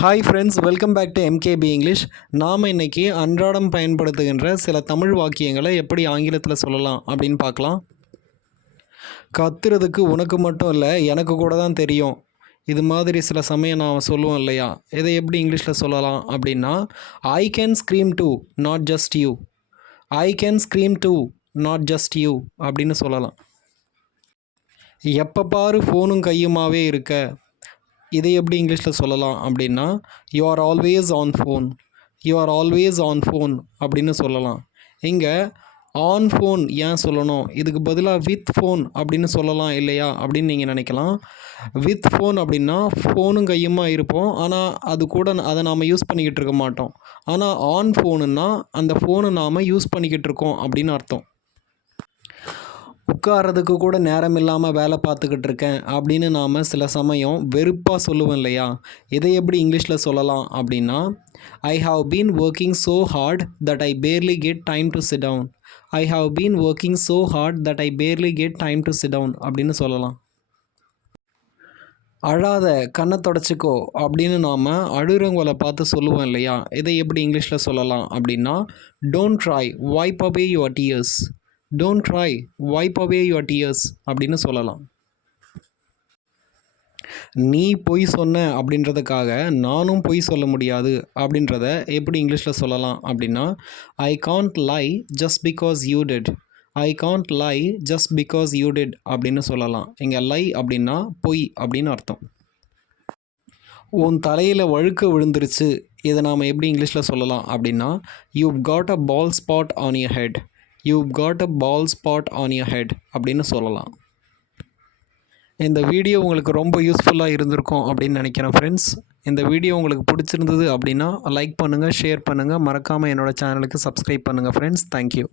Hi friends, welcome back to MKP English. நாம் இன்றைக்கி அன்றாடம் பயன்படுத்துகின்ற சில தமிழ் வாக்கியங்களை எப்படி ஆங்கிலத்தில் சொல்லலாம் அப்படின்னு பார்க்கலாம். கத்துறதுக்கு உனக்கு மட்டும் இல்லை, எனக்கு கூட தான் தெரியும். இது மாதிரி சில சமயம் நான் சொல்லுவேன் இல்லையா, இதை எப்படி இங்கிலீஷில் சொல்லலாம் அப்படின்னா, I can scream to not just you. I can scream to not just you அப்படின்னு சொல்லலாம். எப்போ பாரு ஃபோனும் கையுமாவே இருக்க, இதை எப்படி இங்கிலீஷில் சொல்லலாம் அப்படின்னா, you are always on phone. You are always on phone அப்படின்னு சொல்லலாம். இங்கே ஆன் ஃபோன் ஏன் சொல்லணும், இதுக்கு பதிலாக வித் ஃபோன் அப்படின்னு சொல்லலாம் இல்லையா அப்படின்னு நீங்கள் நினைக்கலாம். வித் ஃபோன் அப்படின்னா ஃபோனும் கையுமா இருப்போம், ஆனால் அது கூட அதை நாம் யூஸ் பண்ணிக்கிட்டு இருக்க மாட்டோம். ஆனால் ஆன் ஃபோனுன்னா அந்த ஃபோனை நாம் யூஸ் பண்ணிக்கிட்டு இருக்கோம் அப்படின்னு அர்த்தம். உட்காரதுக்கு கூட நேரம் இல்லாமல் வேலை பார்த்துக்கிட்டு இருக்கேன் அப்படின்னு நாம் சில சமயம் வெறுப்பாக சொல்லுவோம் இல்லையா, இதை எப்படி இங்கிலீஷில் சொல்லலாம் அப்படின்னா, I have been working so hard that I barely get time to sit down. I have been working so hard that I barely get time to sit down அப்படின்னு சொல்லலாம். அழாத, கண்ணை தொடச்சிக்கோ அப்படின்னு நாம் அழுகிறவங்களை பார்த்து சொல்லுவோம் இல்லையா, இதை எப்படி இங்கிலீஷில் சொல்லலாம் அப்படின்னா, don't try wipe away your tears. Don't try wipe away your tears அப்படின்னு சொல்லலாம். நீ பொய் சொன்ன அப்படின்றதுக்காக நானும் பொய் சொல்ல முடியாது அப்படின்றத எப்படி இங்கிலீஷில் சொல்லலாம் அப்படின்னா, I can't lie just because you did. I can't lie just because you did அப்படின்னு சொல்லலாம். இங்கே லை அப்படின்னா பொய் அப்படின்னு அர்த்தம். உன் தலையில் வழுக்க விழுந்துருச்சு, இதை நாம் எப்படி இங்கிலீஷில் சொல்லலாம் அப்படின்னா, you got a bald spot on your head. You got a bald spot on your head அப்படின்னு சொல்லலாம். இந்த வீடியோ உங்களுக்கு ரொம்ப யூஸ்ஃபுல்லாக இருந்திருக்கும் அப்படின்னு நினைக்கிறேன் ஃப்ரெண்ட்ஸ். இந்த வீடியோ உங்களுக்கு பிடிச்சிருந்தது அப்படின்னா லைக் பண்ணுங்கள், ஷேர் பண்ணுங்கள், மறக்காமல் என்னோடய சேனலுக்கு சப்ஸ்கிரைப் பண்ணுங்கள் ஃப்ரெண்ட்ஸ். தேங்க்யூ.